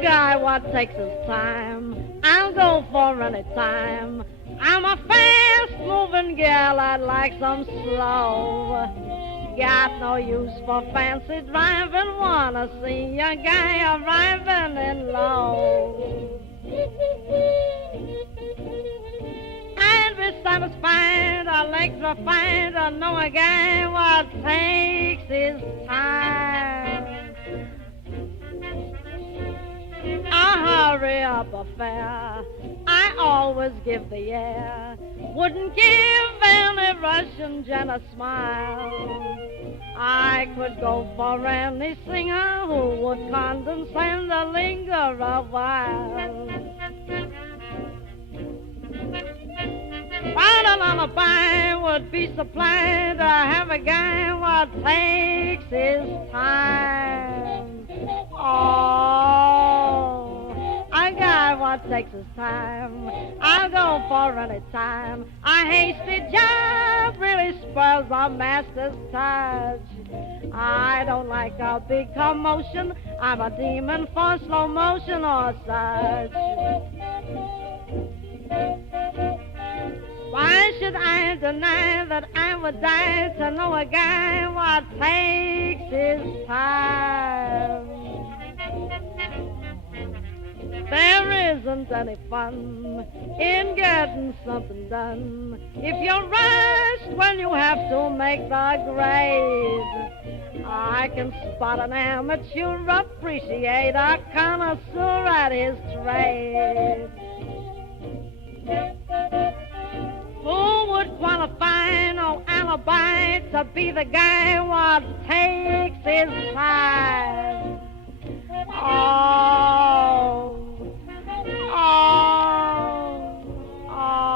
guy what takes his time. I'll go for any time. I'm a fast-moving gal, I'd like some slow. Got no use for fancy driving, wanna see a guy arriving in low. I'd be satisfied, our legs refined, I know a guy what takes his time. A hurry-up affair, I always give the air. Wouldn't give any Russian gent a smile. I could go for any singer who would condescend to linger a while. But a lullaby would be supplied to have a guy what takes his time. Oh, a guy what takes his time. I'll go for any time. A hasty job really spoils a master's touch. I don't like a big commotion. I'm a demon for slow motion or such. Why should I deny that I would die to know a guy what takes his time? There isn't any fun in getting something done if you're rushed when you have to make the grade. I can spot an amateur, appreciate a connoisseur at his trade. Who would qualify, no alibi, to be the guy what takes his time? Oh, oh, oh.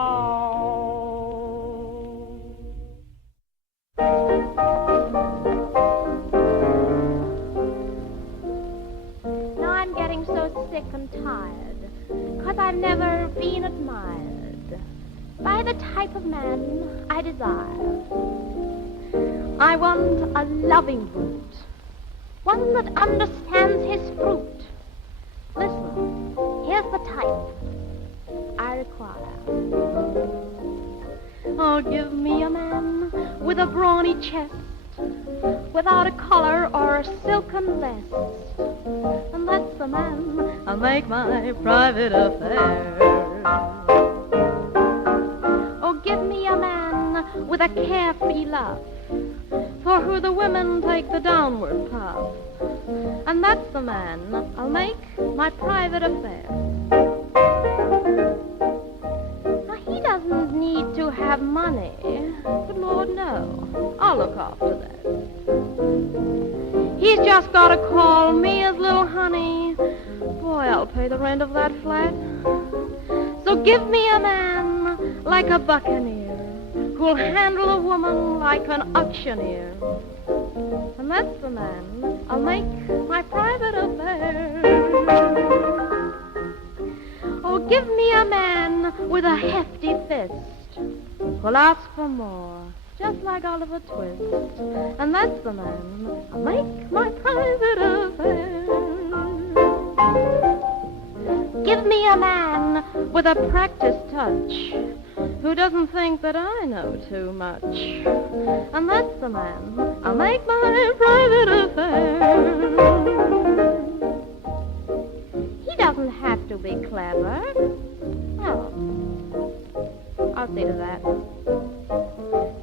Now I'm getting so sick and tired, 'cause I've never been admired by the type of man I desire. I want a loving brute, one that understands his fruit. Listen, here's the type I require. Oh, give me a man with a brawny chest, without a collar or a silken vest, and that's the man I'll make my private affair. Oh, give me a man with a carefree love, for who the women take the downward puff, and that's the man I'll make my private affair. Now, he doesn't need to have money, but Lord, no, I'll look after that. He's just got to call me his little honey. Boy, I'll pay the rent of that flat. So give me a man like a buccaneer, who'll handle a woman like an auctioneer, and that's the man I'll make my private affair. Oh, give me a man with a hefty fist, who'll ask for more, just like Oliver Twist, and that's the man I'll make my private affair. Give me a man with a practiced touch, who doesn't think that I know too much, and that's the man I'll make my private affair. He doesn't have to be clever. Oh, I'll see to that.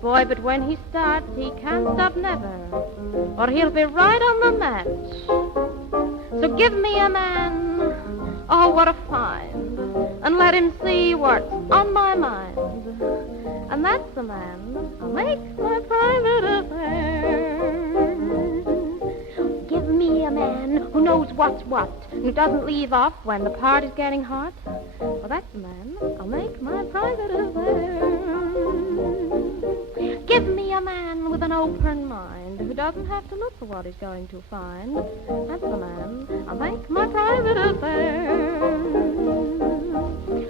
Boy, but when he starts, he can't stop never, or he'll be right on the mat. So give me a man, oh, what a find, and let him see what's on my mind, and that's the man I'll make my private affair. Give me a man who knows what's what, who doesn't leave off when the party's getting hot. Well, that's the man I'll make my private affair. Give me a man with an open mind, who doesn't have to look for what he's going to find. That's the man I'll make my private affair.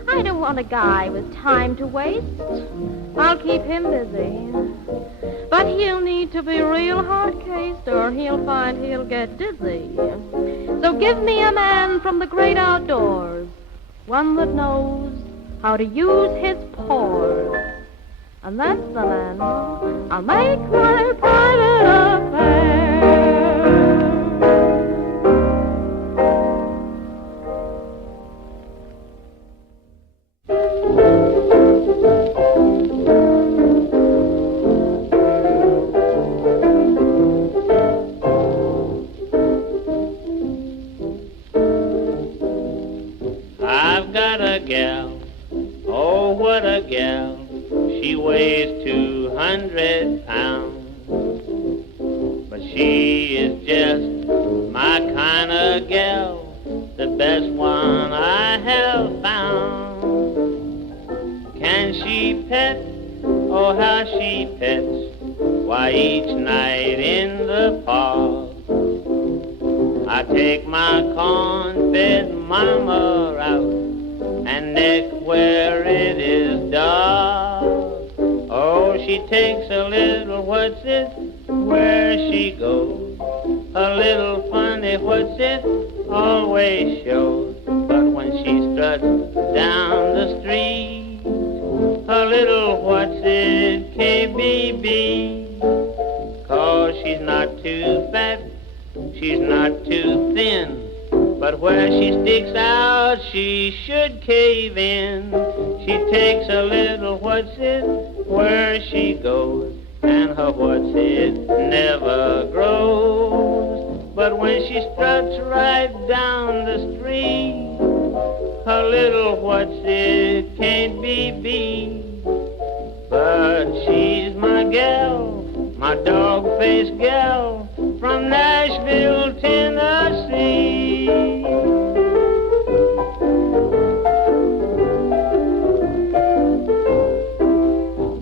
I don't want a guy with time to waste. I'll keep him busy. But he'll need to be real hard-cased, or he'll find he'll get dizzy. So give me a man from the great outdoors, one that knows how to use his pores. And that's the man I'll make my private affair. I've got a gal, oh what a gal. She weighs 200 pounds, but she is just my kind of gal, the best one I have found. Can she pet? Oh, how she pets. Why, each night in the park, I take my corn-fed mama out and neck where it is dark. Oh, she takes a little what's it where she goes. A little funny what's it always shows. But when she struts down the street, a little what's it KBB. 'Cause she's not too fat, she's not too thin, but where she sticks out, she should cave in. She takes a little what's it where she goes, and her what's it never grows. But when she struts right down the street, her little what's it can't be beat. But she's my gal, my dog-faced gal, from Nashville, Tennessee.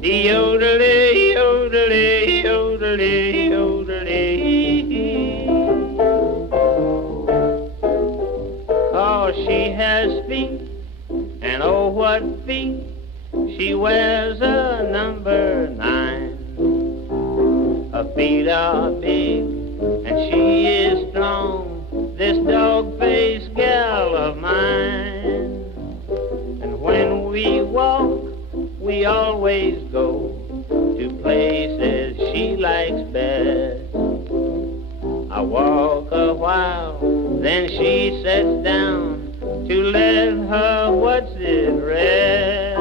Yodelee, yodelee, yodelee, yodelee. 'Cause she has feet, and oh what feet. She wears a number 9. Her feet are big, and she is strong, this dog-faced gal of mine. And when we walk, we always go to places she likes best. I walk a while, then she sits down to let her what's it rest.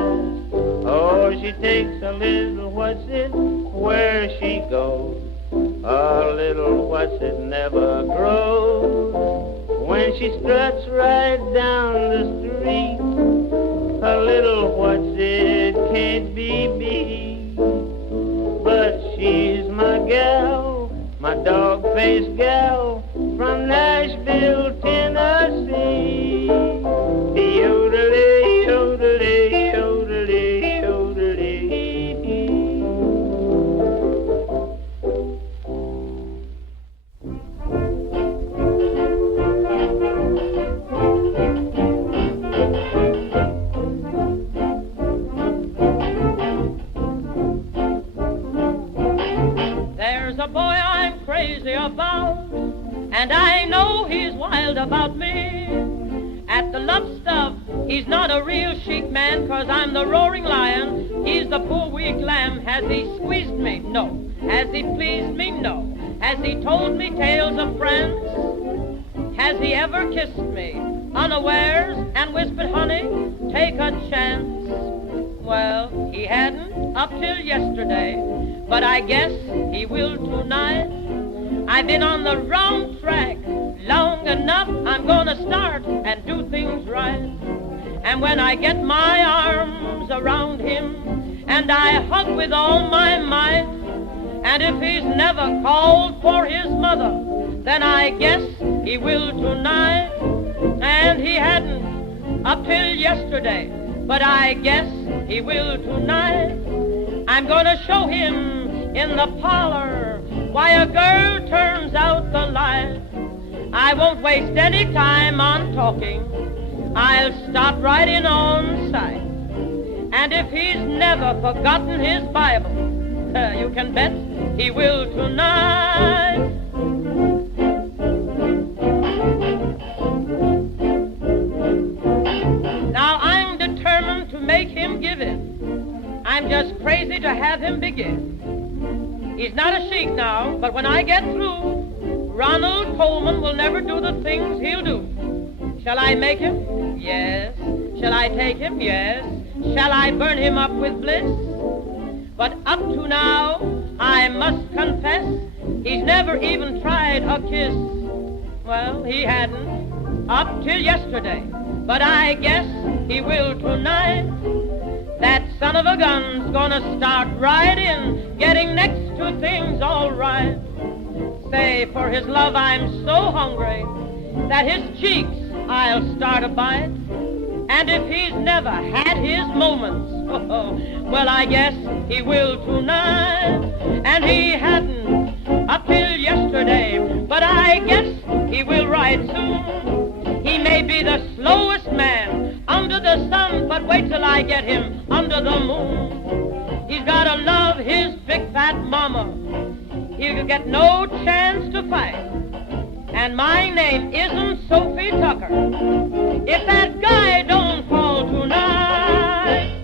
Oh, she takes a little what's it where she goes. A little what's it never grows. When she struts right down the street, a little what's it can't be beat. But she's my gal, my dog-faced gal, from Nashville, Tennessee. Yodelee, yodelee, yodelee, yodelee. There's a boy I'm crazy about, and I know he's wild about me. At the love stuff, he's not a real chic man, 'cause I'm the roaring lion, he's the poor weak lamb. Has he squeezed me? No. Has he pleased me? No. Has he told me tales of friends? Has he ever kissed me unawares and whispered, honey, take a chance? Well, he hadn't up till yesterday, but I guess he will tonight. I've been on the wrong track long enough. I'm gonna start and do things right. And when I get my arms around him and I hug with all my might, and if he's never called for his mother, then I guess he will tonight. And he hadn't up till yesterday, but I guess he will tonight. I'm gonna show him in the parlor why a girl turns out the light. I won't waste any time on talking, I'll stop right in on sight. And if he's never forgotten his Bible, you can bet he will tonight. ready to have him begin. He's not a sheik now, but when I get through, Ronald Coleman will never do the things he'll do. Shall I make him? Yes. Shall I take him? Yes. Shall I burn him up with bliss? But up to now, I must confess, he's never even tried a kiss. Well, he hadn't, up till yesterday, but I guess he will tonight. That son of a gun's gonna start right in, getting next to things all right. Say, for his love I'm so hungry, that his cheeks I'll start a bite. And if he's never had his moments, well, I guess he will tonight. And he hadn't up till yesterday, but I guess he will right soon. He may be the slowest man under the sun, but wait till I get him under the moon. He's gotta love his big fat mama. He'll get no chance to fight. And my name isn't Sophie Tucker. If that guy don't fall tonight.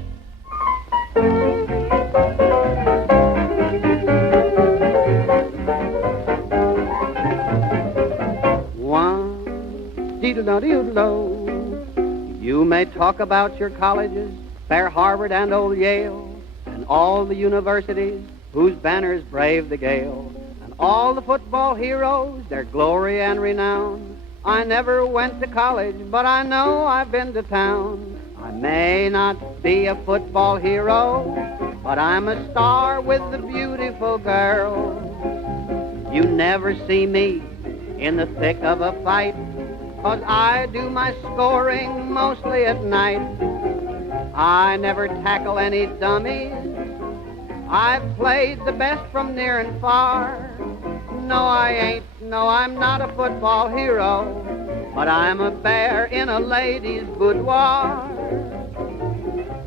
One, dee-do-do-dee-do. You may talk about your colleges, fair Harvard and old Yale, and all the universities whose banners brave the gale, and all the football heroes, their glory and renown. I never went to college, but I know I've been to town. I may not be a football hero, but I'm a star with the beautiful girls. You never see me in the thick of a fight, 'cause I do my scoring mostly at night. I never tackle any dummies. I've played the best from near and far. No, I ain't. No, I'm not a football hero, but I'm a bear in a lady's boudoir.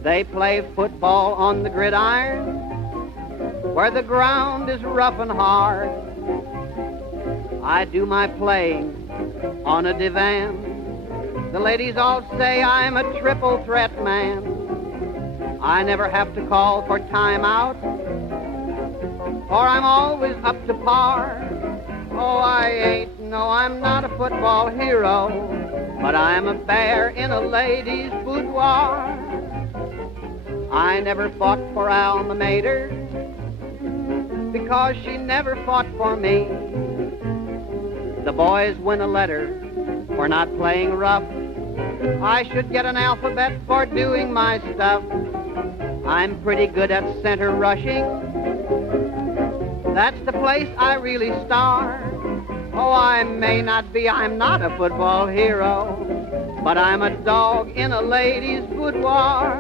They play football on the gridiron, where the ground is rough and hard. I do my playing on a divan. The ladies all say I'm a triple threat man. I never have to call for timeout, for I'm always up to par. Oh, I ain't, no, I'm not a football hero, but I'm a bear in a lady's boudoir. I never fought for Alma Mater, because she never fought for me. The boys win a letter for not playing rough. I should get an alphabet for doing my stuff. I'm pretty good at center rushing. That's the place I really star. Oh, I may not be, I'm not a football hero, but I'm a dog in a lady's boudoir.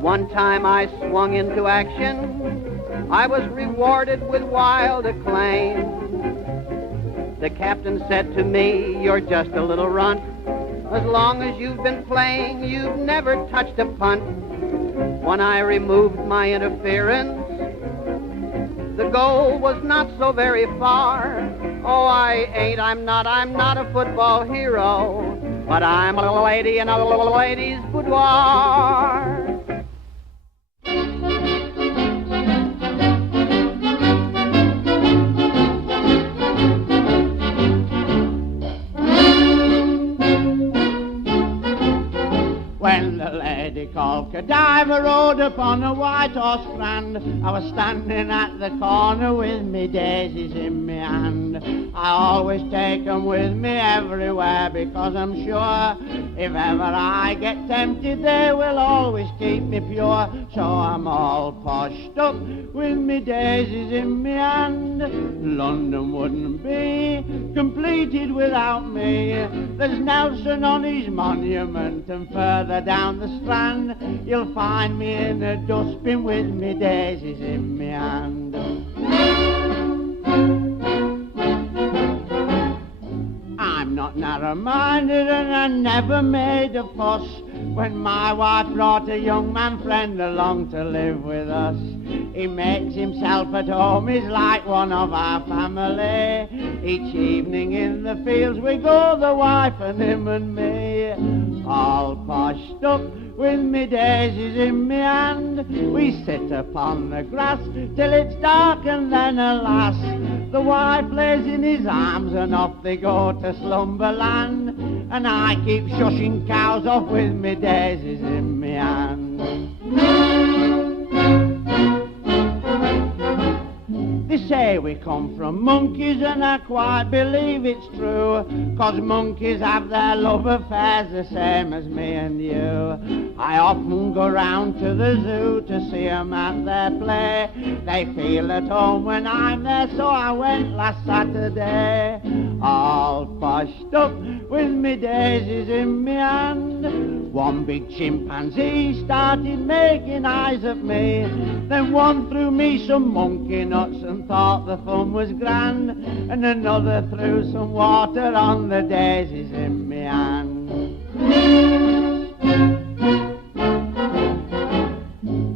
One time I swung into action, I was rewarded with wild acclaim. The captain said to me, "You're just a little runt. As long as you've been playing, you've never touched a punt." When I removed my interference, the goal was not so very far. Oh, I'm not a football hero, but I'm a lady in a lady's boudoir. When the lady called Godiva rode upon a white horse grand, I was standing at the corner with me daisies in me hand. I always take 'em with me everywhere, because I'm sure if ever I get tempted, they will always keep me pure. So I'm all poshed up with me daisies in me hand. London wouldn't be completed without me. There's Nelson on his monument, and further down the Strand you'll find me in a dustbin with me daisies in me hand. I'm not narrow-minded, and I never made a fuss when my wife brought a young man friend along to live with us. He makes himself at home, he's like one of our family. Each evening in the fields we go, the wife and him and me. all poshed up with me daisies in me hand. We sit upon the grass till it's dark, and then alas, the wife lays in his arms and off they go to slumberland. And I keep shushing cows off with me daisies in me hand. They say we come from monkeys, and I quite believe it's true, 'cause monkeys have their love affairs the same as me and you. I often go round to the zoo to see 'em at their play. They feel at home when I'm there, so I went last Saturday, all poshed up with me daisies in me hand. One big chimpanzee started making eyes at me, then one threw me some monkey nuts and thought the fun was grand, and another threw some water on the daisies in me hand.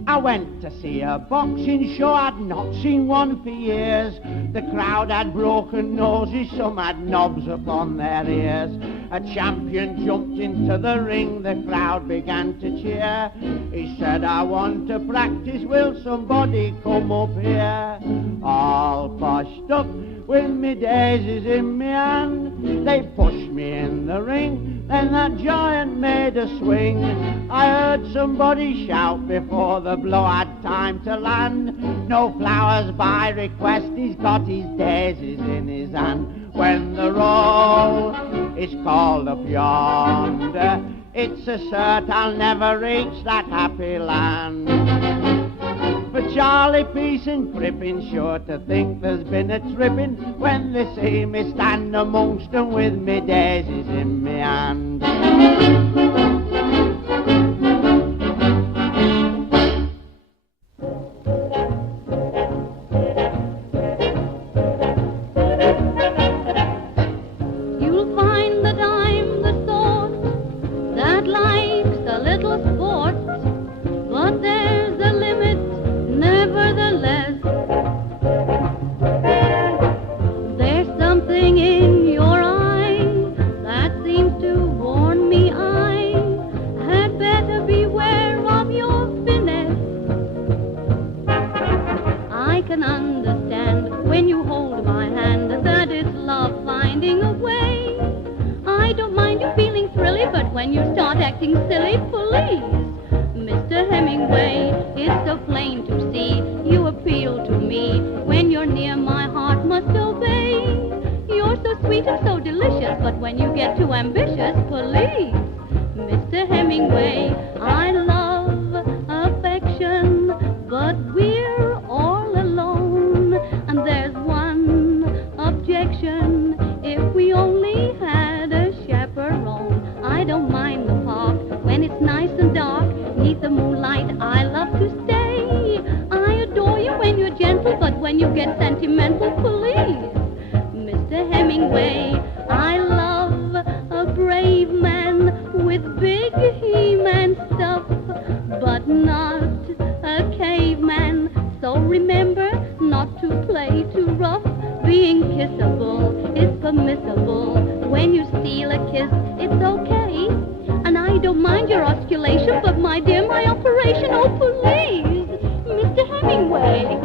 I went to see a boxing show, I'd not seen one for years. The crowd had broken noses, some had knobs upon their ears. A champion jumped into the ring, the crowd began to cheer. He said, I want to practice, will somebody come up here? All poshed up with me daisies in me hand. They pushed me in the ring, then that giant made a swing. I heard somebody shout before the blow had time to land. No flowers by request, he's got his daisies in his hand. When the roll is called up yonder, it's a cert I'll never reach that happy land. But Charlie Peace and Crippin sure to think there's been a trippin' when they see me stand amongst 'em with me daisies in me hand. You'll find that I'm the sort that likes a little sport, but there's a limit nevertheless. There's something in your eye that seems to warn me I had better beware of your finesse. I can understand when you hold my hand that it's love finding a way. I don't mind you feeling thrilly, but when you start acting silly, please, Mr. Hemingway, it's so plain to see you appeal to me. When you're near, my heart must obey. You're so sweet and so delicious, but when you get too ambitious, please, Mr. Hemingway, I love affection, but we're all alone. And there's one objection: if we only had a chaperone. I don't mind the park when it's nice and dark. Neath the moonlight, I love to stay. I adore you when you're gentle, but when you get sentimental, please, Mr. Hemingway, I love a brave man with big He-Man stuff, but not a caveman. So remember not to play too rough. Being kissable is permissible. When you steal a kiss, it's okay. And I don't mind your osculation, but my dear, my operation, oh please, Mr. Hemingway.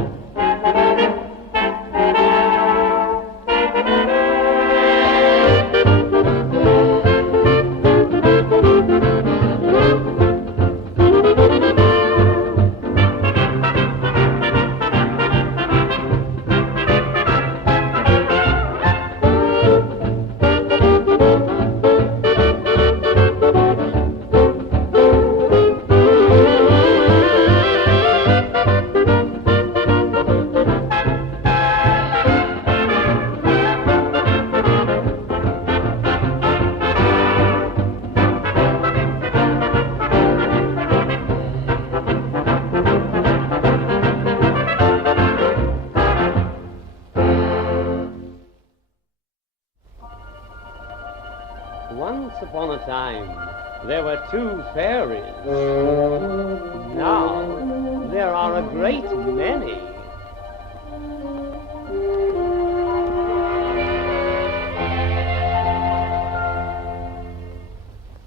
Once upon a time, there were two fairies. Now, there are a great many.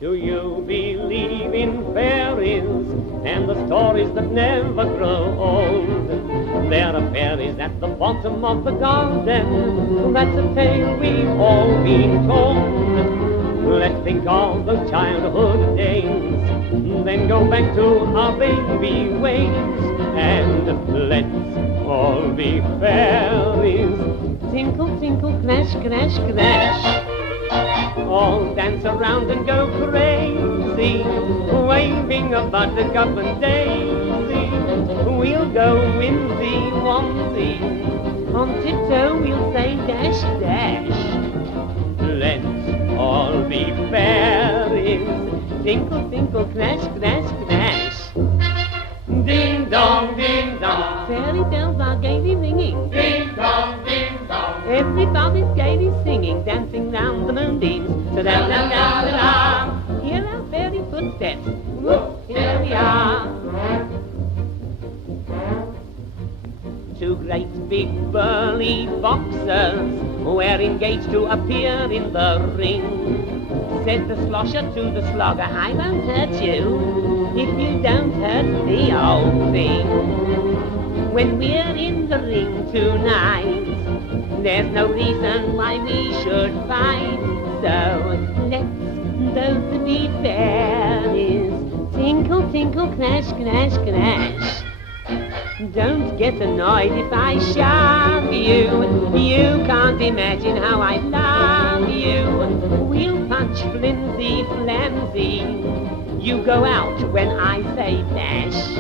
Do Do you believe in fairies and the stories that never grow old? There are fairies at the bottom of the garden. That's a tale we've all been told. Let's think of those childhood days, then go back to our baby ways, and let's all be fairies. Tinkle, tinkle, clash, clash, clash. All dance around and go crazy, waving a buttercup and daisy. We'll go whimsy, womsy, On tiptoe we'll say dash, dash. let's all be fairies. Tinkle, tinkle, clash, clash, clash. Ding dong, ding dong, Fairy bells are gaily ringing. ding dong, ding dong. Everybody's gaily singing, dancing round the moonbeams. Da-da-da-da-da-da. Hear our fairy footsteps. Whoop, here we are. Two great big burly boxers were engaged to appear in the ring. Said the slosher to the slogger, I won't hurt you if you don't hurt the old thing. When we're in the ring tonight, there's no reason why we should fight. So let's both be fairies. Tinkle, tinkle, clash, clash, clash. Don't get annoyed if I shove you. You can't imagine how I love you. We'll punch flimsy, flamsy. You go out when I say dash.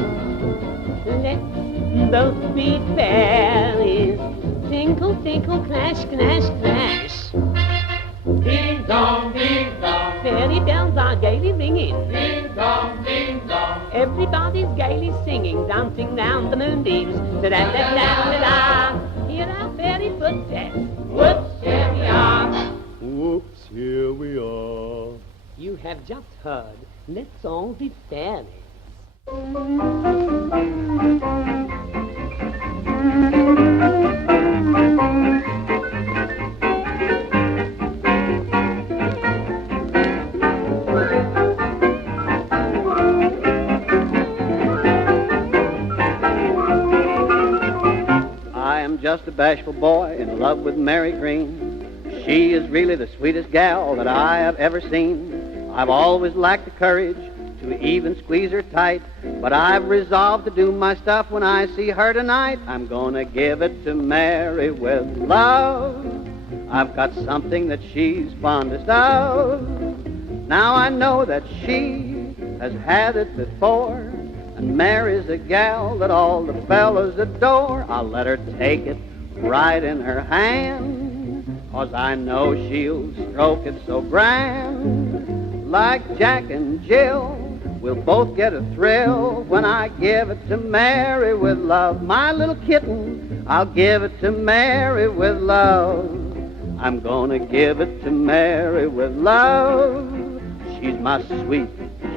Let's both be fairies. Tinkle, tinkle, clash, clash, clash. Ding dong, ding dong, Fairy bells are gaily ringing. ding dong, ding dong. Everybody's gaily singing, dancing round the moonbeams. Da-da-da-da-da-da. Hear our fairy footsteps. Whoops, here we are. Whoops, here we are. You have just heard, let's all be fairies. Just a bashful boy in love with Mary Green. She is really the sweetest gal that I have ever seen. I've always lacked the courage to even squeeze her tight, but I've resolved to do my stuff when I see her tonight. I'm gonna give it to Mary with love. I've got something that she's fondest of. Now I know that she has had it before, and Mary's a gal that all the fellas adore. I'll let her take it right in her hand, 'cause I know she'll stroke it so grand. Like Jack and Jill, we'll both get a thrill when I give it to Mary with love. My little kitten, I'll give it to Mary with love. I'm gonna give it to Mary with love. She's my sweet,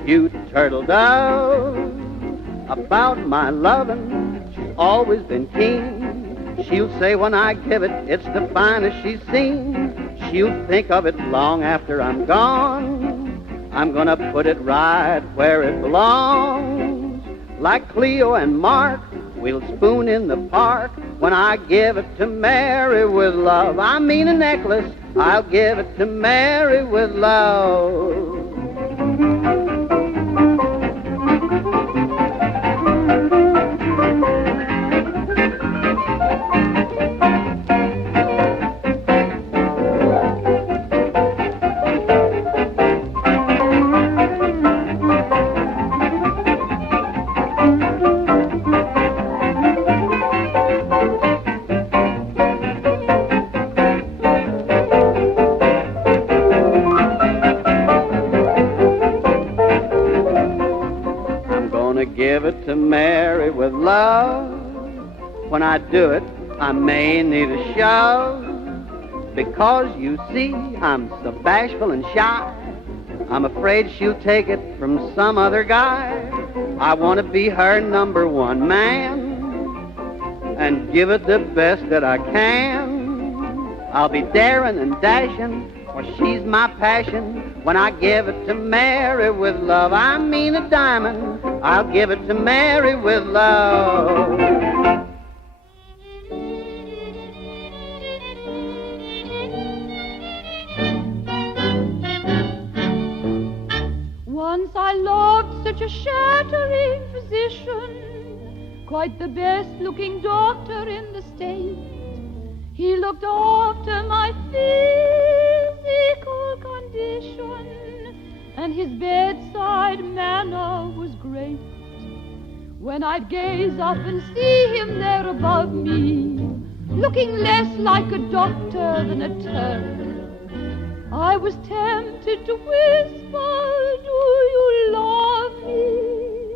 cute turtle dove. About my lovin', she's always been keen. She'll say when I give it, it's the finest she's seen. She'll think of it long after I'm gone. I'm gonna put it right where it belongs. Like Cleo and Mark, we'll spoon in the park when I give it to Mary with love. I mean a necklace, I'll give it to Mary with love. Give it to Mary with love. When I do it, I may need a shove, because you see, I'm so bashful and shy. I'm afraid she'll take it from some other guy. I want to be her number one man and give it the best that I can. I'll be daring and dashing Well, she's my passion. When I give it to Mary with love, I mean a diamond. I'll give it to Mary with love. Once I loved such a shattering physician, quite the best-looking doctor in the state. He looked after my physical condition, and his bedside manner was great. When I'd gaze up and see him there above me, looking less like a doctor than a Turk, I was tempted to whisper, "Do you love me?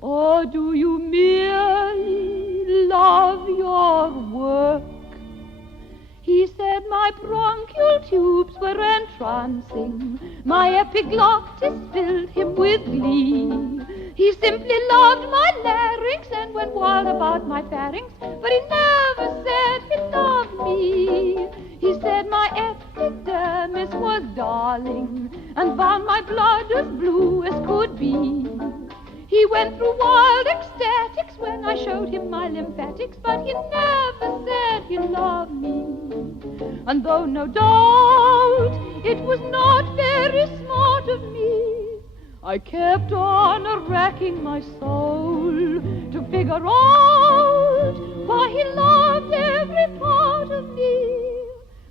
Or do you merely love your work?" He said my bronchial tubes were entrancing, my epiglottis filled him with glee. He simply loved my larynx and went wild about my pharynx, but he never said he loved me. He said my epidermis was darling and found my blood as blue as could be. He went through wild ecstatics when I showed him my lymphatics, but he never said he loved me. And though no doubt it was not very smart of me, I kept on racking my soul to figure out why he loved every part of me,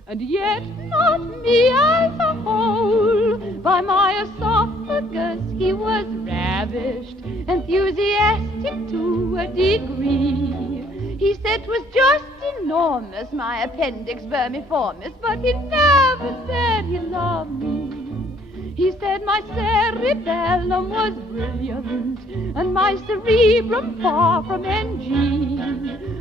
and yet not me as a whole. By my esophagus he was ravished, enthusiastic to a degree. He said 'twas just enormous, my appendix vermiformis, but he never said he loved me. He said my cerebellum was brilliant and my cerebrum far from NG.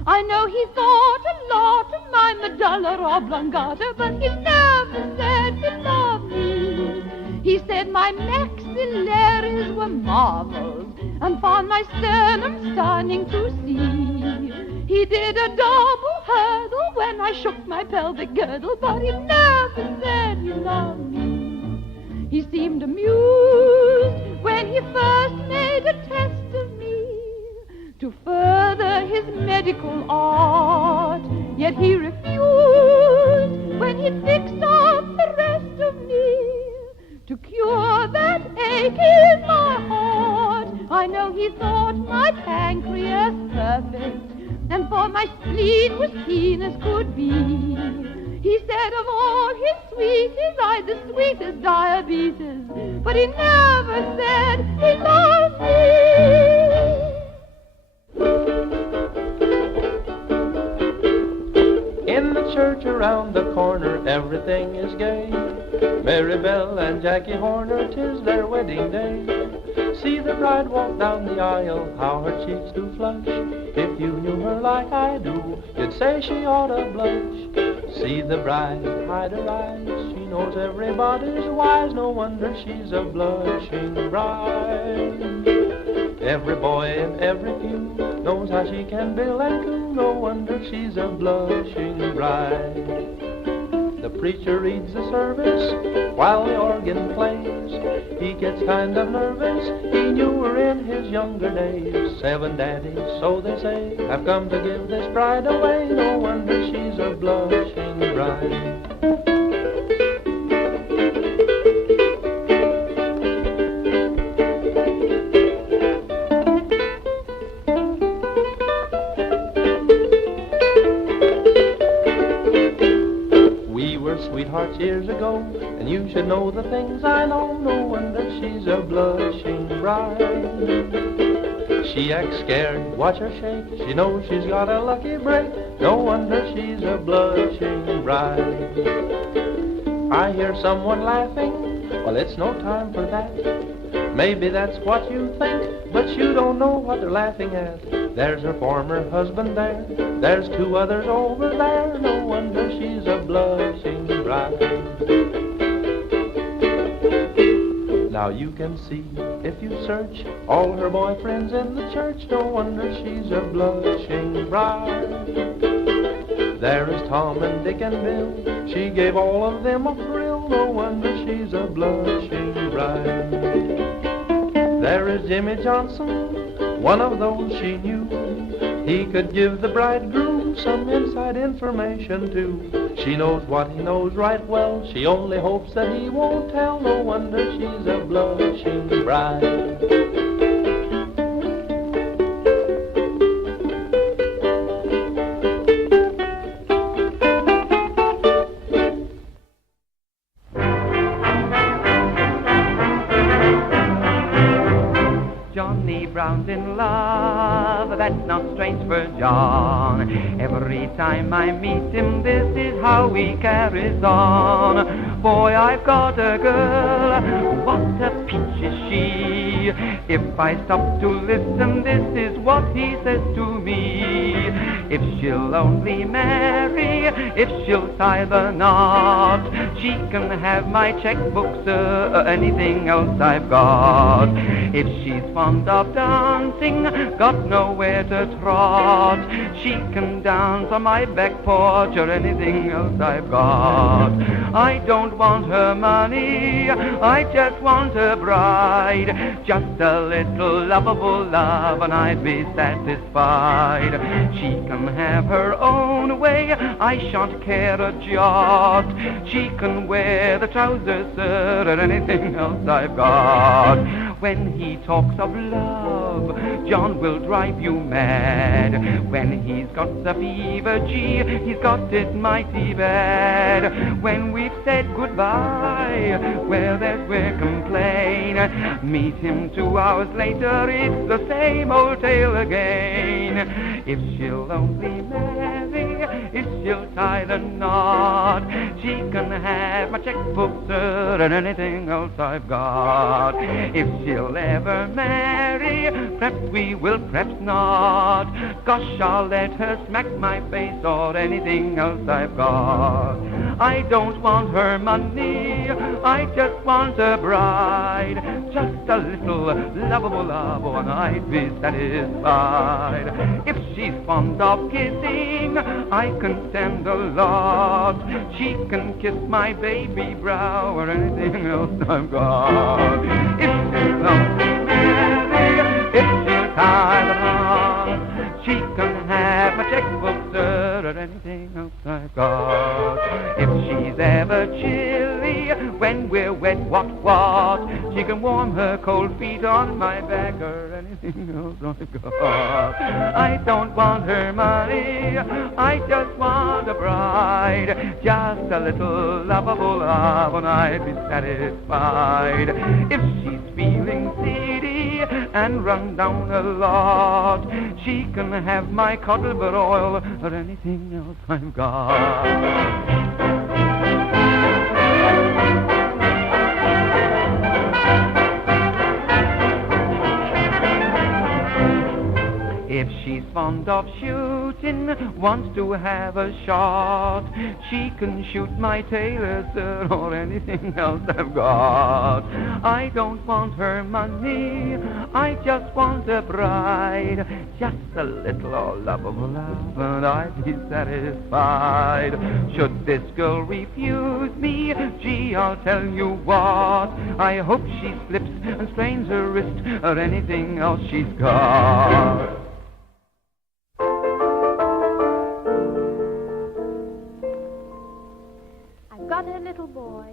I know he thought a lot of my medulla oblongata, but he never said he loved me. He said my maxillaries were marvels and found my sternum stunning to see. He did a double hurdle when I shook my pelvic girdle, but he never said he loved me. He seemed amused when he first made a test of me to further his medical art, yet he refused when he fixed up the rest of me to cure that ache in my heart. I know he thought my pancreas perfect, and for my spleen was keen as could be. He said of all his sweeties I'd the sweetest diabetes, but he never said he loved me. In the church around the corner everything is gay. Mary Bell and Jackie Horner, 'tis their wedding day. See the bride walk down the aisle, how her cheeks do flush. If you knew her like I do, you'd say she ought to blush. See the bride hide her eyes, she knows everybody's wise, no wonder she's a blushing bride. Every boy in every pew knows how she can bill and coo, no wonder she's a blushing bride. The preacher reads the service while the organ plays. He gets kind of nervous, he knew her in his younger days. 7 daddies, so they say, have come to give this bride away, no wonder she's a blushing bride. Sweethearts years ago, and you should know the things I know, no wonder she's a blushing bride. She acts scared, watch her shake, she knows she's got a lucky break, no wonder she's a blushing bride. I hear someone laughing, well it's no time for that. Maybe that's what you think, but you don't know what they're laughing at. There's her former husband there, there's 2 others over there, no wonder she's a blushing bride. Now you can see, if you search, all her boyfriends in the church, no wonder she's a blushing bride. There is Tom and Dick and Bill, she gave all of them a thrill, no wonder she's a blushing bride. There is Jimmy Johnson, one of those she knew. He could give the bridegroom some inside information too. She knows what he knows right well. She only hopes that he won't tell. No wonder she's a blushing bride. Brown's in love, that's not strange for John. Every time I meet him, this is how he carries on. Boy, I've got a girl, what a peach is she. If I stop to listen, this is what he says to me. If she'll only marry, if she'll tie the knot, she can have my checkbook, sir, anything else I've got. If she's fond of dancing, got nowhere to trot, she can dance on my back porch or anything else I've got. I don't want her money, I just want a bride, just a little lovable love and I'd be satisfied. She can have her own way, I shan't care a jot. She can wear the trousers, sir, or anything else I've got. When he talks of love, John will drive you mad. When he's got the fever, gee, he's got it mighty bad. When we've said goodbye, well, there's where complain. Meet him 2 hours later, it's the same old tale again. If she'll only marry, if she'll tie the knot, she can have my checkbook, sir, and anything else I've got. If she'll ever marry, perhaps we will, perhaps not. Gosh, I'll let her smack my face or anything else I've got. I don't want her money, I just want a bride, just a little lovable love, and I'd be satisfied. If she's fond of kissing, I can stand a lot. She can kiss my baby brow or anything else I've got. If she'll only marry, if she'll tie the knot, she can have my checkbook, sir, or anything else I've got. If she's ever chilly when we're wet, what, she can warm her cold feet on my back or anything else I've got. I don't want her money, I just want a bride, just a little lovable love and I'd be satisfied. If she's feeling seedy and run down a lot, she can have my codliver oil or anything else I've got. If she's fond of shooting, wants to have a shot, she can shoot my tailor, sir, or anything else I've got. I don't want her money, I just want a bride, just a little all lovable love, and I'd be satisfied. Should this girl refuse me, gee, I'll tell you what, I hope she slips and strains her wrist, or anything else she's got. Got a little boy,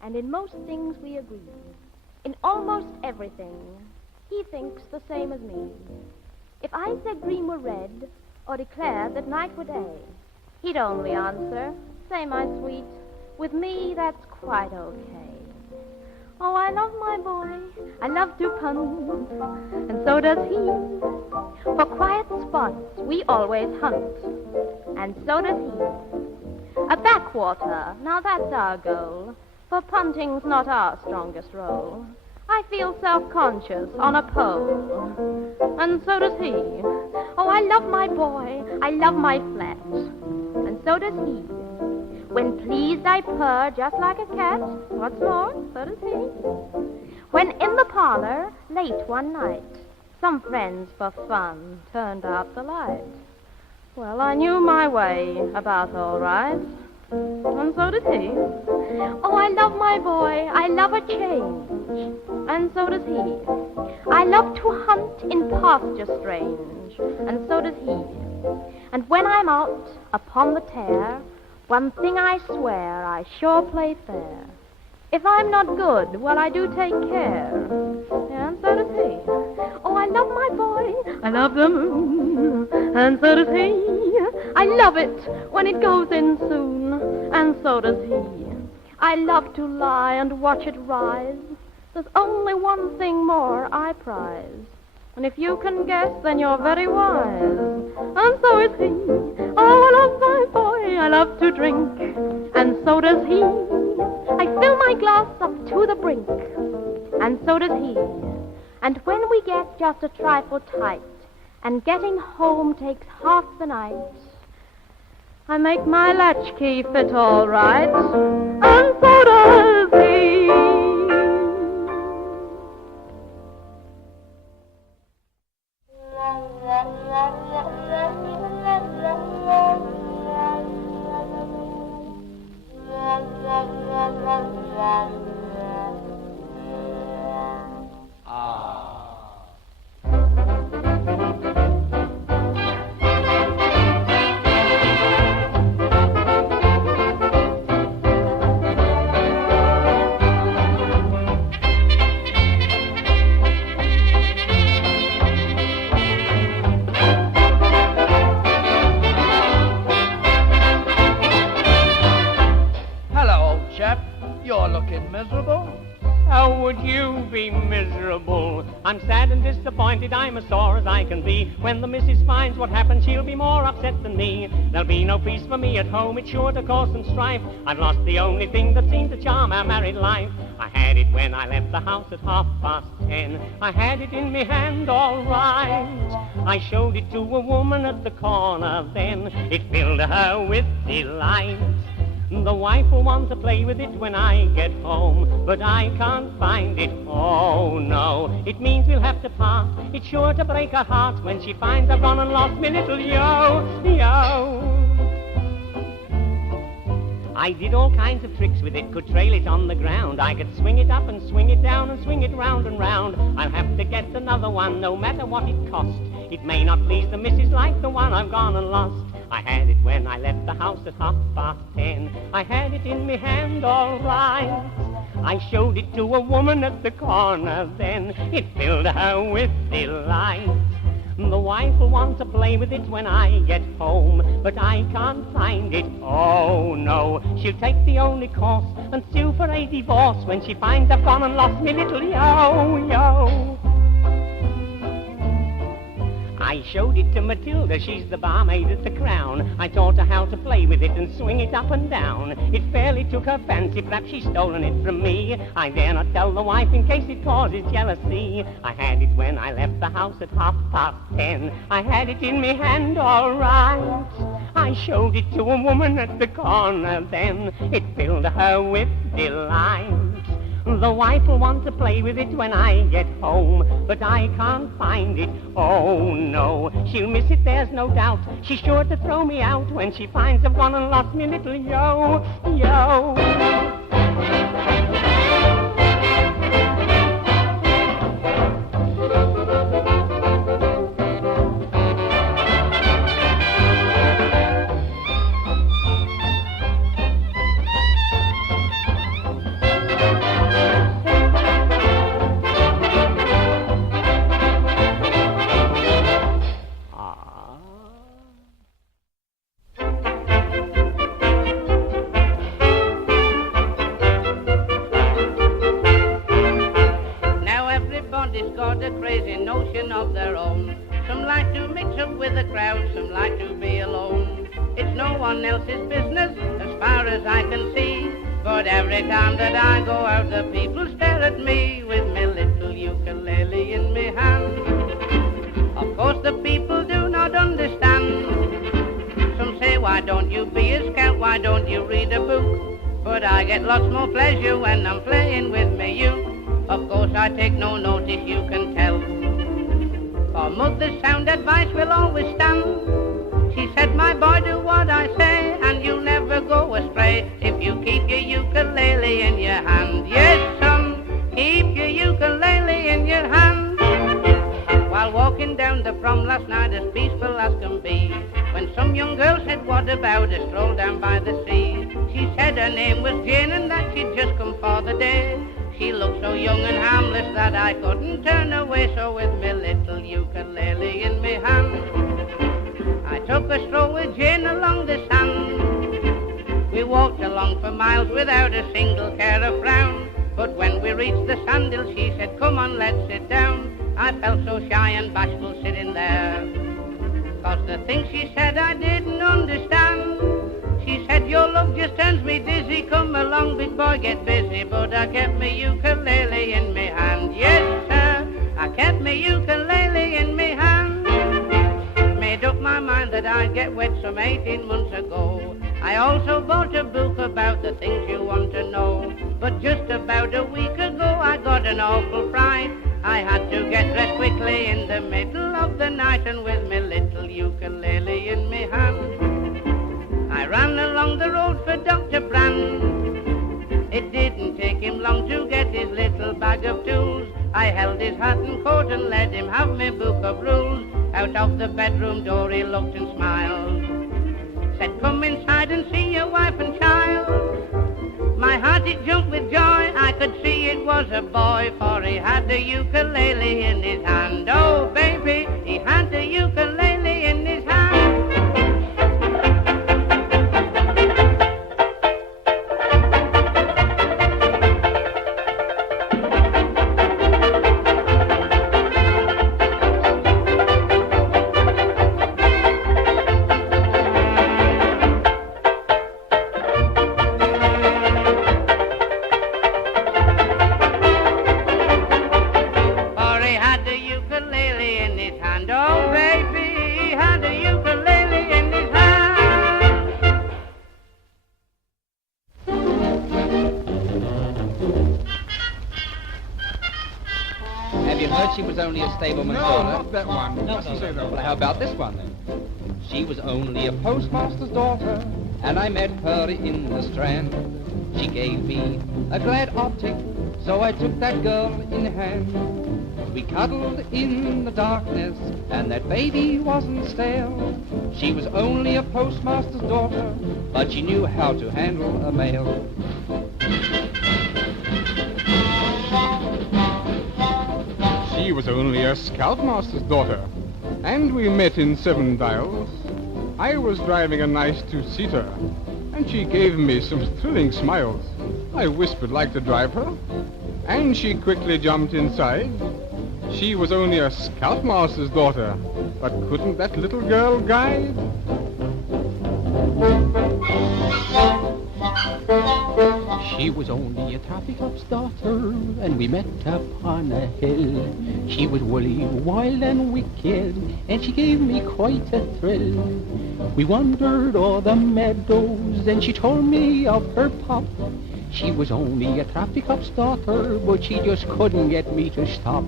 and in most things we agree. In almost everything, he thinks the same as me. If I said green were red, or declared that night were day, he'd only answer, say, my sweet, with me that's quite okay. Oh, I love my boy, I love to punt, and so does he. For quiet spots we always hunt, and so does he. A backwater, now that's our goal, for punting's not our strongest role. I feel self-conscious on a pole, and so does he. Oh, I love my boy, I love my flat, and so does he. When pleased I purr just like a cat, what's more, so does he. When in the parlor, late one night, some friends for fun turned out the light. Well, I knew my way about all right, And so does he. Oh, I love my boy. I love a change. And so does he. I love to hunt in pasture strange. And so does he. And when I'm out upon the tear, one thing I swear, I sure play fair. If I'm not good, well, I do take care. And so does he. Oh, I love my boy. I love them. And so does he. I love it when it goes in soon. And so does he. I love to lie and watch it rise. There's only one thing more I prize. And if you can guess, then you're very wise. And so is he. Oh, I love my boy. I love to drink. And so does he. I fill my glass up to the brink. And so does he. And when we get just a trifle tight, and getting home takes half the night, I make my latchkey fit all right. And so does he. I'm sad and disappointed, I'm as sore as I can be. When the missus finds what happened, she'll be more upset than me. There'll be no peace for me at home, it's sure to cause some strife. I've lost the only thing that seemed to charm our married life. I had it when I left the house at 10:30. I had it in me hand all right. I showed it to a woman at the corner then. It filled her with delight. The wife will want to play with it when I get home, but I can't find it, oh no. It means we'll have to part, it's sure to break her heart when she finds I've gone and lost me little yo. I did all kinds of tricks with it, could trail it on the ground. I could swing it up and swing it down and swing it round and round. I'll have to get another one, no matter what it costs. It may not please the missus like the one I've gone and lost. I had it when I left the house at 10:30. I had it in me hand all right. I showed it to a woman at the corner then. It filled her with delight. The wife will want to play with it when I get home, but I can't find it, oh no. She'll take the only course and sue for a divorce when she finds I've gone and lost me little yo. I showed it to Matilda, she's the barmaid at the Crown. I taught her how to play with it and swing it up and down. It fairly took her fancy, perhaps she's stolen it from me. I dare not tell the wife in case it causes jealousy. I had it when I left the house at 10:30. I had it in me hand all right. I showed it to a woman at the corner then. It filled her with delight. The wife will want to play with it when I get home, but I can't find it, oh no. She'll miss it, there's no doubt. She's sure to throw me out when she finds I've gone and lost me little yo. Lots more pleasure when I'm playing with me you. Of course I take no notice, you can tell. For mother's sound advice will always stand. She said, my boy, do what I say, and you'll never go astray if you keep your ukulele in your hand. Yes, son, keep your ukulele in your hand. While walking down the prom last night as peaceful as can be, when some young girl said, what about a stroll down by the sea? She said her name was Jane and that she'd just come for the day. She looked so young and harmless that I couldn't turn away, so with me little ukulele in me hand, I took a stroll with Jane along the sand. We walked along for miles without a single care or frown, but when we reached the sandhill she said, come on, let's sit down. I felt so shy and bashful sitting there, 'cause the things she said I didn't understand. She said, your love just turns me dizzy, come along big boy, get busy. But I kept me ukulele in me hand. Yes, sir, I kept me ukulele in me hand. Made up my mind that I'd get wet some 18 months ago. I also bought a book about the things you want to know. But just about a week ago I got an awful fright. I had to get dressed quickly in the middle of the night, and with me little ukulele in me hand, I ran along the road for Dr. Brand. It didn't take him long to get his little bag of tools. I held his hat and coat and let him have my book of rules. Out of the bedroom door he looked and smiled, said, come inside and see your wife and child. My heart it jumped with joy, I could see it was a boy, for he had a ukulele in his hand. Oh baby, he had a ukulele in his hand. She was only a stableman's daughter. Not that one. No. Well, how about this one, then? She was only a postmaster's daughter, and I met her in the Strand. She gave me a glad optic, so I took that girl in hand. We cuddled in the darkness, and that baby wasn't stale. She was only a postmaster's daughter, but she knew how to handle a mail. She was only a scoutmaster's daughter, and we met in Seven Dials. I was driving a nice two-seater, and she gave me some thrilling smiles. I whispered like to drive her, and she quickly jumped inside. She was only a scoutmaster's daughter, but couldn't that little girl guide? She was only a traffic cop's daughter, and we met upon a hill. She was woolly, wild and wicked, and she gave me quite a thrill. We wandered o'er the meadows, and she told me of her pop. She was only a traffic cop's daughter, but she just couldn't get me to stop.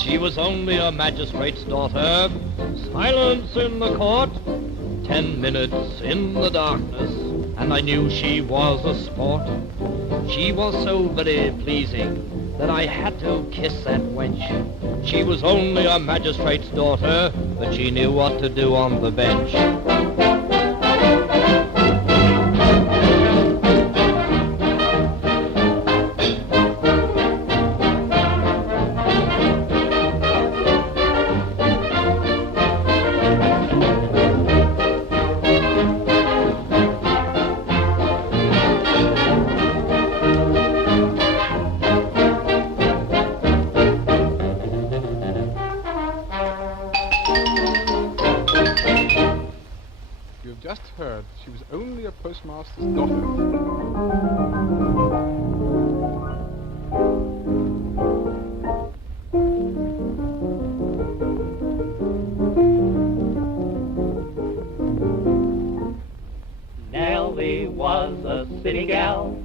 She was only a magistrate's daughter. Silence in the court. 10 minutes in the darkness, and I knew she was a sport. She was so very pleasing that I had to kiss that wench. She was only a magistrate's daughter, but she knew what to do on the bench. She was only a postmaster's daughter. Nellie was a city gal,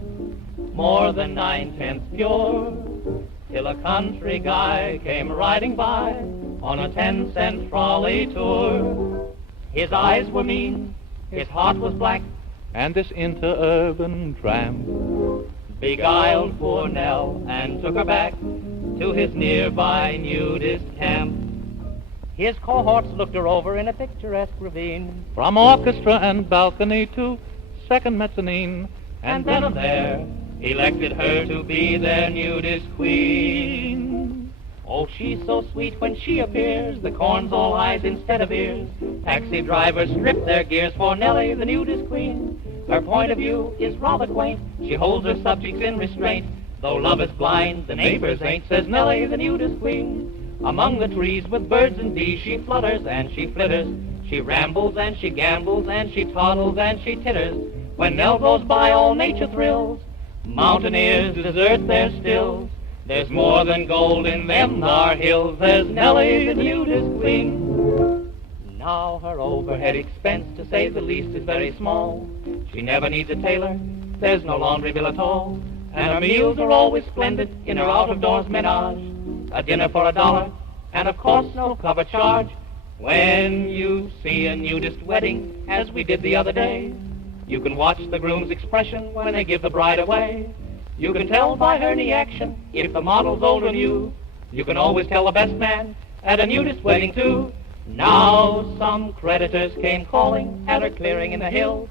more than 9/10 pure, till a country guy came riding by on a 10-cent trolley tour. His eyes were mean, his heart was black, and this interurban tramp beguiled poor Nell and took her back to his nearby nudist camp. His cohorts looked her over in a picturesque ravine, from orchestra and balcony to second mezzanine, and then and there elected her to be their nudist queen. Oh, she's so sweet when she appears, the corn's all eyes instead of ears. Taxi drivers strip their gears for Nellie, the nudist queen. Her point of view is rather quaint, she holds her subjects in restraint. Though love is blind, the neighbors ain't, says Nellie, the nudist queen. Among the trees with birds and bees she flutters and she flitters. She rambles and she gambles and she toddles and she titters. When Nell goes by, all nature thrills. Mountaineers desert their stills. There's more than gold in them thar hills. There's Nellie, the nudist queen. Now her overhead expense, to say the least, is very small. She never needs a tailor, there's no laundry bill at all. And her meals are always splendid in her out-of-doors menage. A dinner for $1, and of course no cover charge. When you see a nudist wedding, as we did the other day, you can watch the groom's expression when they give the bride away. You can tell by her knee action if the model's old or new. You can always tell the best man at a nudist wedding too. Now some creditors came calling at her clearing in the hills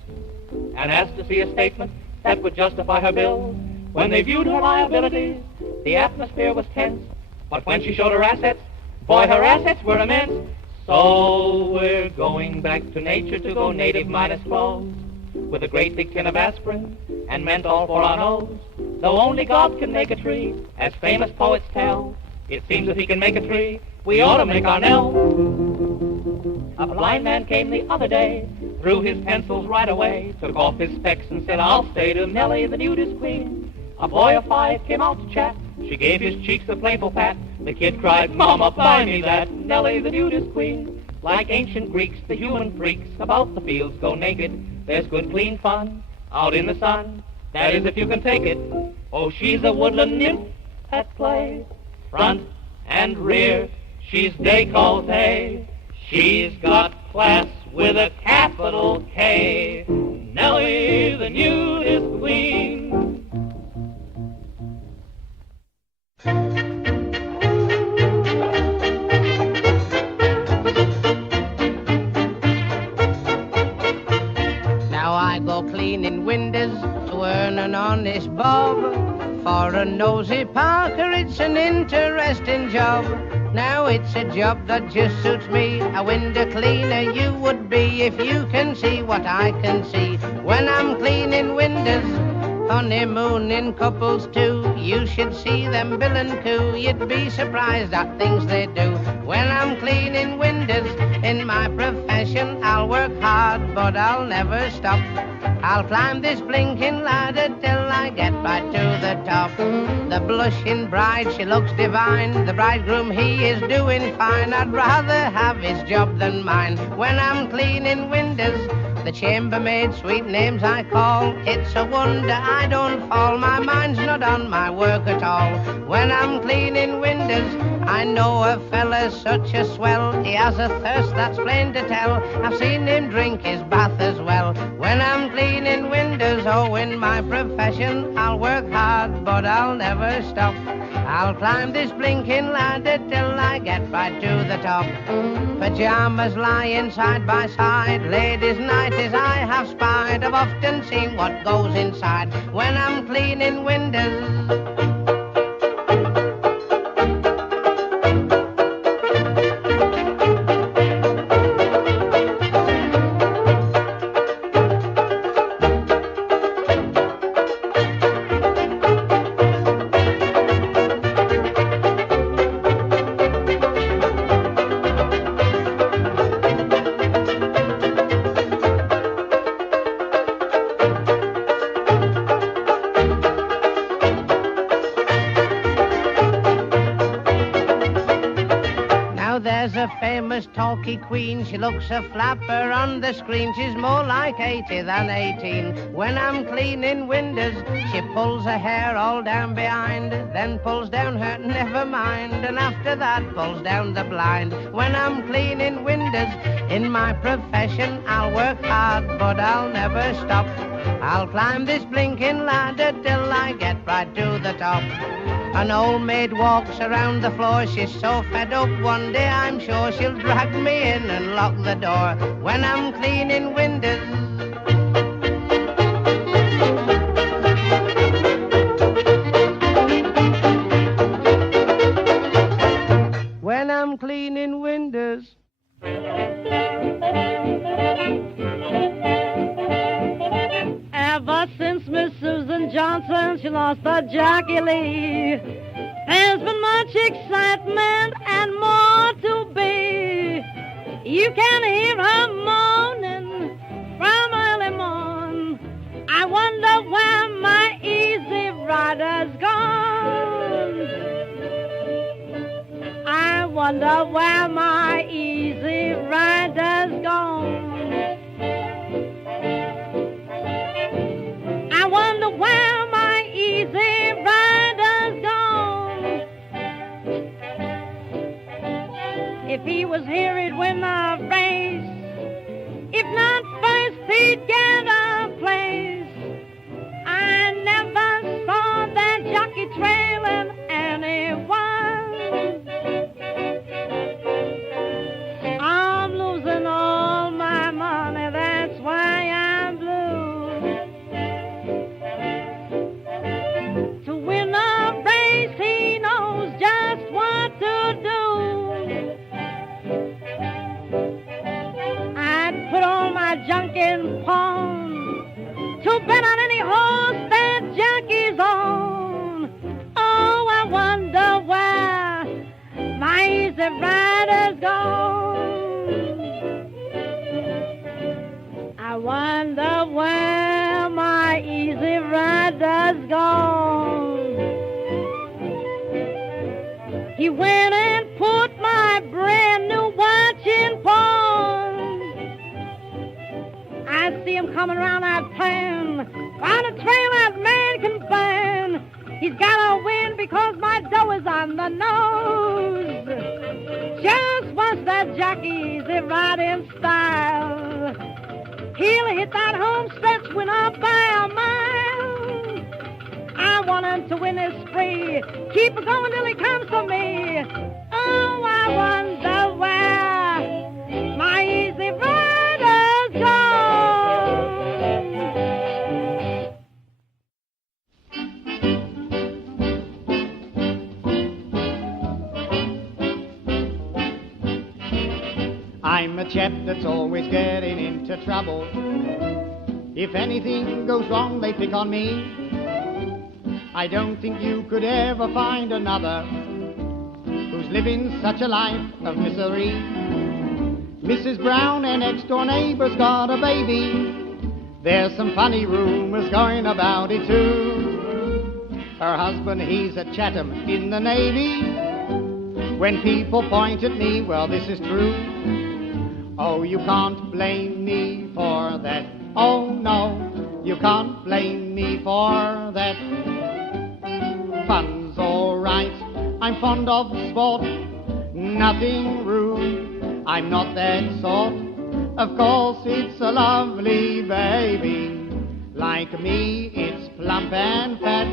and asked to see a statement that would justify her bills. When they viewed her liabilities, the atmosphere was tense. But when she showed her assets, boy, her assets were immense. So we're going back to nature to go native minus clothes, with a great big tin of aspirin and menthol for our nose. Though only God can make a tree, as famous poets tell, it seems if he can make a tree, we ought to make our Nell. A blind man came the other day, threw his pencils right away, took off his specs and said, I'll stay to Nellie, the nudist queen. A boy of 5 came out to chat. She gave his cheeks a playful pat. The kid cried, Mama, buy me that. Nellie, the nudist queen. Like ancient Greeks, the human freaks about the fields go naked. There's good, clean fun out in the sun. That is, if you can take it. Oh, she's a woodland nymph at play. Front and rear, she's décolleté. She's got class with a capital K. Nellie, the nudist queen. Now I go cleaning windows to earn an honest bob. For a nosy Parker, it's an interesting job. Now it's a job that just suits me. A window cleaner you would be if you can see what I can see. When I'm cleaning windows, honeymooning couples too, you should see them bill and coo. You'd be surprised at things they do. When I'm cleaning windows in my profession, I'll work hard, but I'll never stop. I'll climb this blinking ladder till I get right to the top. The blushing bride, she looks divine. The bridegroom, he is doing fine. I'd rather have his job than mine. When I'm cleaning windows, the chambermaid, sweet names I call. It's a wonder I don't fall. My mind's not on my work at all. When I'm cleaning windows, I know a fella's such a swell. He has a thirst that's plain to tell. I've seen him drink his bath as well. When I'm cleaning windows, oh, in my profession, I'll work hard, but I'll never stop. I'll climb this blinking ladder till I get right to the top. Pajamas lying side by side, ladies' nighties I have spied. I've often seen what goes inside when I'm cleaning windows. famous talky queen. She looks a flapper on the screen. She's more like 80 than 18. When I'm cleaning windows, she pulls her hair all down behind, then pulls down her never mind, and after that pulls down the blind. When I'm cleaning windows, in my profession I'll work hard, but I'll never stop. I'll climb this blinking ladder till I get right to the top. An old maid walks around the floor. She's so fed up one day I'm sure she'll drag me in and lock the door. When I'm cleaning windows, when I'm cleaning windows. Ever since Miss Susan Johnson, she lost her Jackie Lee, there's been much excitement and more to be. You can hear her moaning from early morn. I wonder where my easy rider's gone. I wonder where my easy rider's gone. I wonder where my easy rider's gone. If he was here, he'd win the race. If not first, he'd get a place. I never saw that jockey trailing anyone. I'm losing all my money, that's why I'm blue. To win a race, he knows just what to do. I'd put all my junk in pawn to bet on any horse that jockey's on. Oh, I wonder where my easy rider's gone. I wonder where my easy rider's gone. He went and put my brand new watch in pawn. I see him coming around that plan, on a trail that man can burn. He's gotta win because my dough is on the nose. Just watch that jockey's riding style. He'll hit that home stretch winner by a mile. I want him to win his spree. Keep it going till he comes to me. Oh, I wonder where my easy rider's gone. I'm a chap that's always getting into trouble. If anything goes wrong, they pick on me. I don't think you could ever find another who's living such a life of misery. Mrs. Brown and next-door neighbor's got a baby. There's some funny rumors going about it too. Her husband, he's at Chatham in the Navy. When people point at me, well, this is true. Oh, you can't blame me for that. Oh, no, you can't blame me for that. Fun's all right, I'm fond of sport, nothing rude, I'm not that sort. Of course, it's a lovely baby. Like me, it's plump and fat.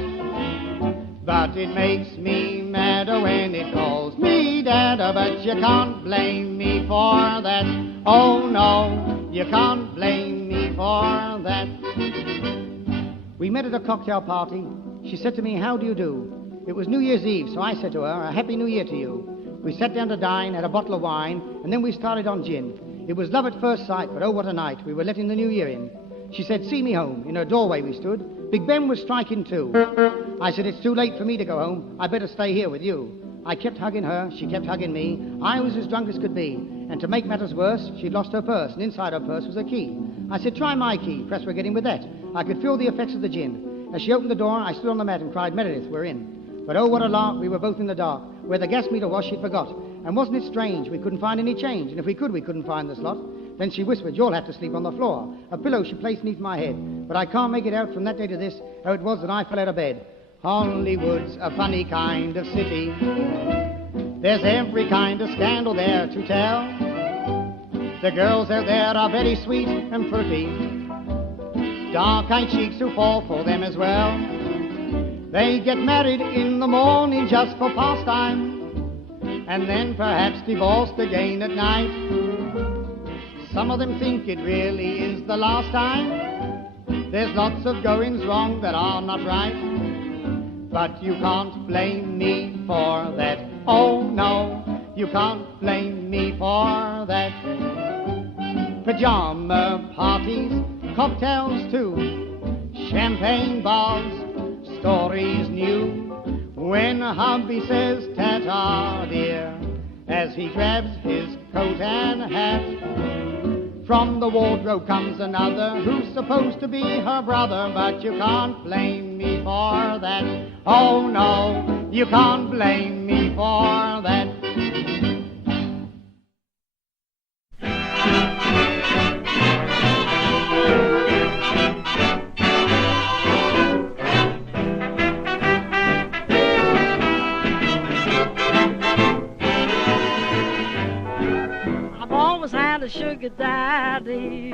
But it makes me madder when it calls me Dada. But you can't blame me for that. Oh no, you can't blame me for that. We met at a cocktail party. She said to me, how do you do? It was New Year's Eve, so I said to her, a Happy New Year to you. We sat down to dine, had a bottle of wine, and then we started on gin. It was love at first sight, but oh, what a night. We were letting the new year in. She said, see me home. In her doorway we stood. Big Ben was striking 2. I said, it's too late for me to go home. I better stay here with you. I kept hugging her. She kept hugging me. I was as drunk as could be. And to make matters worse, she'd lost her purse, and inside her purse was a key. I said, try my key. Perhaps we're getting with that. I could feel the effects of the gin. As she opened the door, I stood on the mat and cried, Meredith, we're in. But oh, what a lark. We were both in the dark. Where the gas meter was, she forgot. And wasn't it strange? We couldn't find any change, and if we could, we couldn't find the slot. Then she whispered, you'll have to sleep on the floor. A pillow she placed beneath my head. But I can't make it out from that day to this how it was that I fell out of bed. Hollywood's a funny kind of city. There's every kind of scandal there to tell. The girls out there are very sweet and pretty. Dark-eyed cheeks who fall for them as well. They get married in the morning just for pastime, and then perhaps divorced again at night. Some of them think it really is the last time. There's lots of goings wrong that are not right. But you can't blame me for that. Oh no, you can't blame me for that. Pajama parties, cocktails too, champagne bars, stories new. When hubby says ta-ta dear, as he grabs his coat and hat, from the wardrobe comes another who's supposed to be her brother, but you can't blame me for that. Oh no, you can't blame me for that. Had a sugar daddy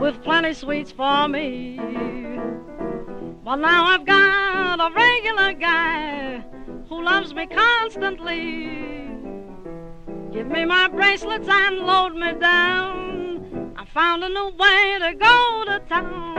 with plenty sweets for me, but now I've got a regular guy who loves me constantly. Give me my bracelets and load me down. I found a new way to go to town.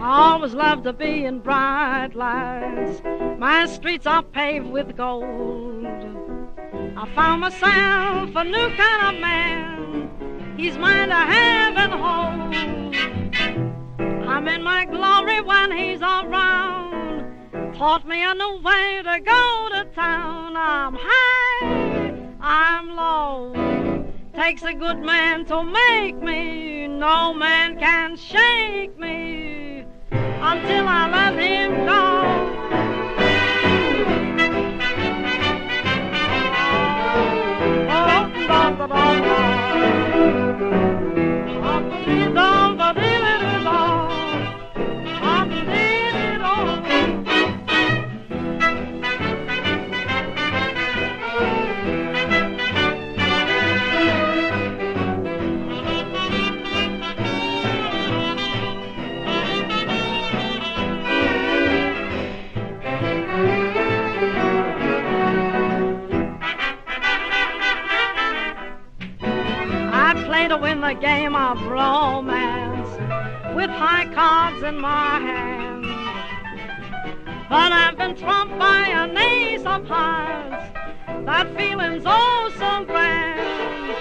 I always love to be in bright lights. My streets are paved with gold. I found myself a new kind of man. He's mine to have and hold. I'm in my glory when he's around. Taught me a new way to go to town. I'm high, I'm low. Takes a good man to make me. No man can shake me until I let him go. To win the game of romance with high cards in my hand, but I've been trumped by an ace of hearts. That feeling's oh so grand.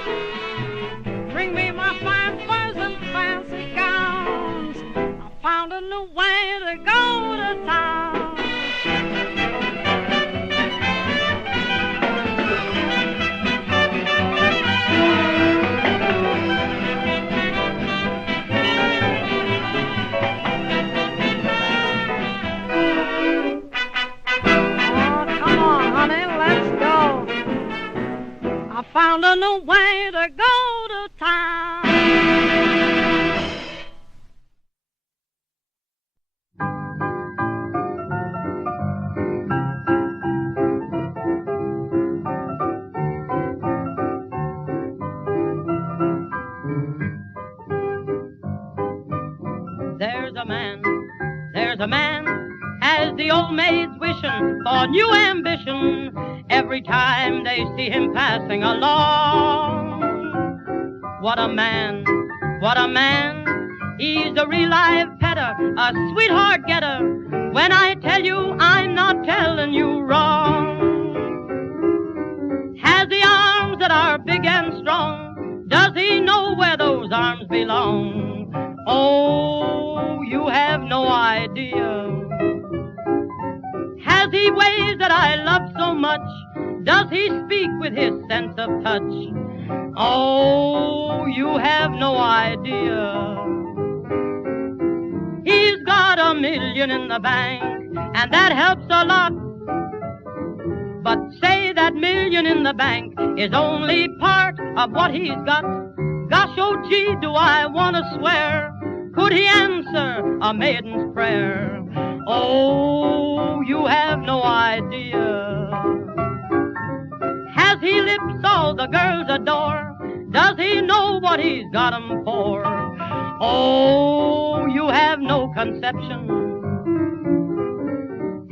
Bring me my fine furs and fancy gowns. I found a new way to go to town. I found a new way to go to town. There's a man, as the old maid's wishing for new ambition every time they see him passing along. What a man, he's a real live petter, a sweetheart getter. When I tell you, I'm not telling you wrong. Has he arms that are big and strong? Does he know where those arms belong? Oh, you have no idea. Has he ways that I love so much? Does he speak with his sense of touch? Oh, you have no idea. He's got $1 million in the bank, and that helps a lot. But say that million in the bank is only part of what he's got. Gosh, oh gee, do I want to swear, could he answer a maiden's prayer? Oh, you have no idea. Has he lips all the girls adore? Does he know what he's got 'em for? Oh, you have no conception.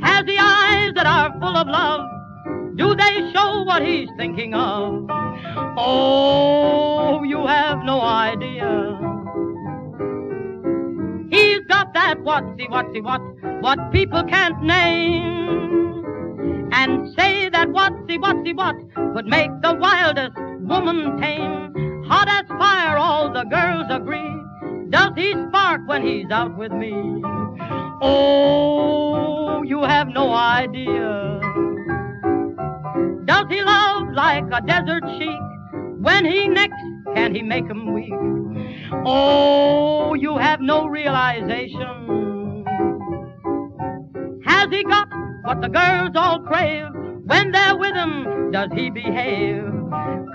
Has he eyes that are full of love? Do they show what he's thinking of? Oh, you have no idea. He's got that what people can't name. And say that what could make the wildest woman tame. Hot as fire, all the girls agree. Does he spark when he's out with me? Oh, you have no idea. Does he love like a desert sheik? When he necks, can he make 'em weak? Oh, you have no realization. Has he got what the girls all crave? When they're with him, does he behave?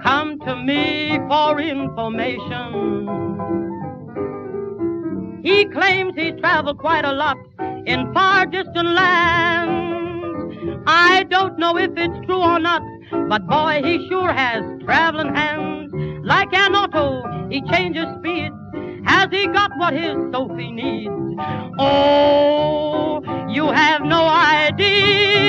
Come to me for information. He claims he's traveled quite a lot in far distant lands. I don't know if it's true or not, but boy, he sure has traveling hands. Like an auto, he changes speed. Has he got what his Sophie needs? Oh, you have no idea.